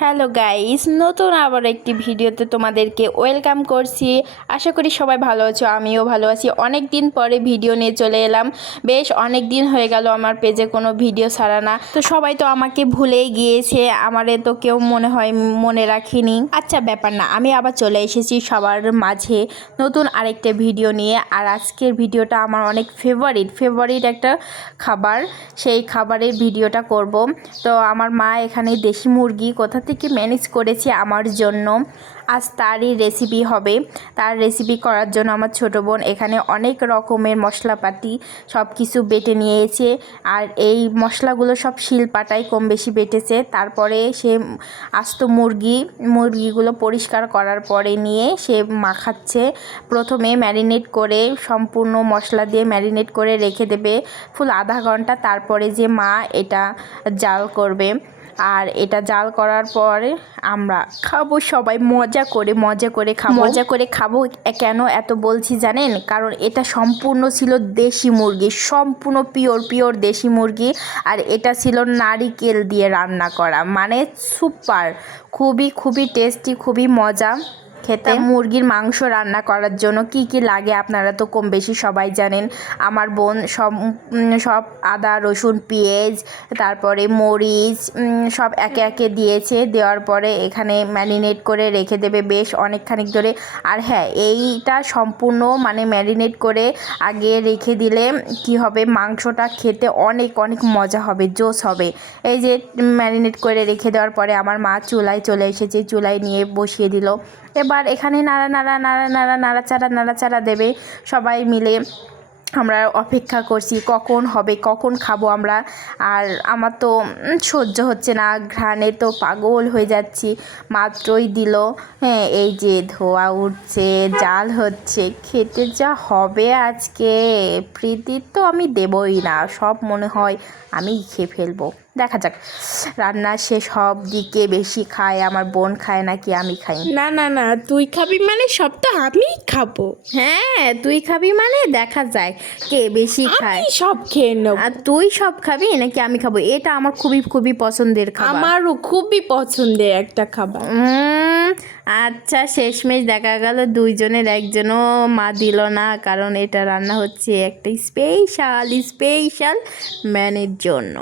Hello guys, নতুন আবার একটি ভিডিওতে তোমাদেরকে ওয়েলকাম করছি। আশা করি সবাই ভালো আছো, আমিও ভালো আছি। অনেক দিন পরে ভিডিও নিয়ে চলে এলাম। বেশ অনেক দিন হয়ে গেল আমার পেজে কোনো ভিডিও ছাড়া না। তো সবাই তো আমাকে ভুলেই গিয়েছে, আমারে তো কেউ মনে হয় মনে রাখিনি। আচ্ছা, ব্যাপার না, আমি আবার চলে এসেছি সবার মাঝে নতুন আরেকটা ভিডিও নিয়ে। আর আজকের ভিডিওটা আমার অনেক ফেভারিট একটা খাবার, সেই খাবারের ভিডিওটা করব। তো আমার মা এখানে দেশি মুরগি কোথা থেকে ম্যানেজ করেছে আমার জন্য, আজ তারই রেসিপি হবে। তার রেসিপি করার জন্য আমার ছোটো বোন এখানে অনেক রকমের মশলাপাতি সব কিছু বেটে নিয়েছে। আর এই মশলাগুলো সব শিলপাটায় কম বেশি বেটেছে। তারপরে সে আস্ত মুরগিগুলো পরিষ্কার করার পরে নিয়ে সে মাখাচ্ছে। প্রথমে ম্যারিনেট করে সম্পূর্ণ মশলা দিয়ে ম্যারিনেট করে রেখে দেবে ফুল আধা ঘন্টা। তারপরে যে মা এটা জাল করবে, আর এটা জাল করার পরে আমরা খাবো, সবাই মজা করে খাবো। কেন এত বলছি জানেন? কারণ এটা সম্পূর্ণ ছিল দেশি মুরগি, সম্পূর্ণ পিওর দেশি মুরগি। আর এটা ছিল নারিকেল দিয়ে রান্না করা, মানে সুপার, খুবই টেস্টি, খুবই মজা খেতে। মুরগির মাংস রান্না করার জন্য কি কি লাগে আপনারা তো কম বেশি সবাই জানেন। আমার বোন সব আদা রসুন পেঁয়াজ তারপরে মরিচ সব একে একে দিয়েছে। দেওয়ার পরে এখানে ম্যারিনেট করে রেখে দেবে বেশ অনেকখানি ধরে। আর হ্যাঁ, এইটা সম্পূর্ণ মানে ম্যারিনেট করে আগে রেখে দিলে কি হবে, মাংসটা খেতে অনেক মজা হবে, জোস হবে। এই যে ম্যারিনেট করে রেখে দেওয়ার পরে আমার মা চুলায় চলে এসেছে, চুলায় নিয়ে বসিয়ে দিল। এবার এখানে নাড়াচাড়া দেবে সবাই মিলে। আমরা অপেক্ষা করছি কখন হবে, কখন খাবো আমরা। আর আমার তো সহ্য হচ্ছে না, ঘ্রাণে তো পাগল হয়ে যাচ্ছি। মাত্রই দিল, হ্যাঁ, এই যে ধোয়া উঠছে, জাল হচ্ছে, খেতে যা হবে আজকে প্রীতি তো আমি দেবই না, সব মনে হয় আমি খেয়ে ফেলবো। দেখা যাক, রান্না শেষ সব দিকে বেশি খায় আমার বোন, খায় নাকি আমি খাই? না, তুই খাবি মানে সব তো আমিই খাবো। হ্যাঁ, তুই খাবি মানে দেখা যায় কে বেশি খায়। আমি সব খেয়ে নেব। আর তুই সব খাবি নাকি আমি খাবো? এটা আমার খুবই পছন্দের খাবার। আমারও খুবই পছন্দের একটা খাবার। আচ্ছা, শেষমেশ দেখা গেল দুইজনের একজনও মা দিল না, কারণ এটা রান্না হচ্ছে একটা স্পেশাল ম্যানের জন্য।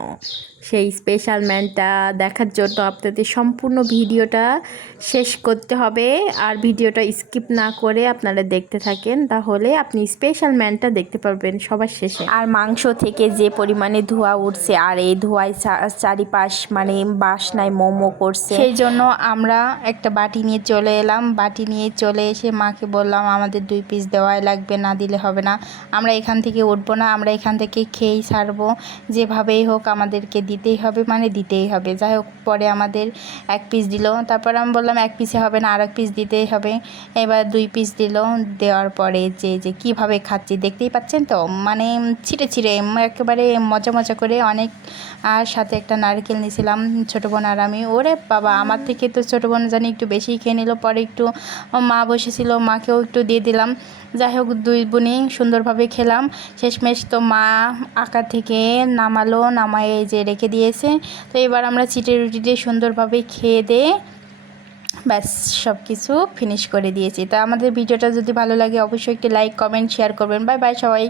সেই স্পেশাল ম্যানটা দেখার জন্য আপনাদের সম্পূর্ণ ভিডিওটা শেষ করতে হবে। আর ভিডিওটা স্কিপ না করে আপনারা দেখতে থাকেন, তাহলে আপনি স্পেশাল ম্যানটা দেখতে পারবেন সবার শেষে। আর মাংস থেকে যে পরিমাণে ধোঁয়া উঠছে, আর এই ধোঁয়ায় চারিপাশ মানে বাসনায় মোমো করছে, সেই জন্য আমরা একটা বাটি নিয়ে চলে এলাম। বাটি নিয়ে চলে এসে মাকে বললাম আমাদের 2 পিস দেওয়াই লাগবে, না দিলে হবে না, আমরা এখান থেকে উঠবো না, আমরা এখান থেকে খেয়েই ছাড়বো, যেভাবেই হোক আমাদেরকে দিতেই হবে, মানে দিতেই হবে। যাই হোক, পরে আমাদের 1 পিস দিল। তারপর আমি বললাম 1 পিসে হবে না, আর 1 পিস দিতেই হবে। এবার 2 পিস দিল। দেওয়ার পরে যে কীভাবে খাচ্ছি দেখতেই পাচ্ছেন তো, মানে ছিটে একেবারে মজা করে অনেক। আর সাথে একটা নারকেল নিয়েছিলাম ছোটো বোন আর আমি। ওরে বাবা, আমার থেকে তো ছোটো বোন জানি একটু বেশিই খেয়ে নিল। পরে একটু মা বসেছিল, মাকেও একটু দিয়ে দিলাম। যাই হোক, 2 বোনই সুন্দরভাবে খেলাম। শেষমেশ তো মা আঁকা থেকে নামায়ে যে রেখে দিয়েছে। তো এবার আমরা চিটে রুটি দিয়ে সুন্দরভাবে খেয়ে দিয়ে ব্যাস সব কিছু ফিনিশ করে দিয়েছি। তা আমাদের ভিডিওটা যদি ভালো লাগে অবশ্যই একটি লাইক কমেন্ট শেয়ার করবেন। বাই বাই সবাই।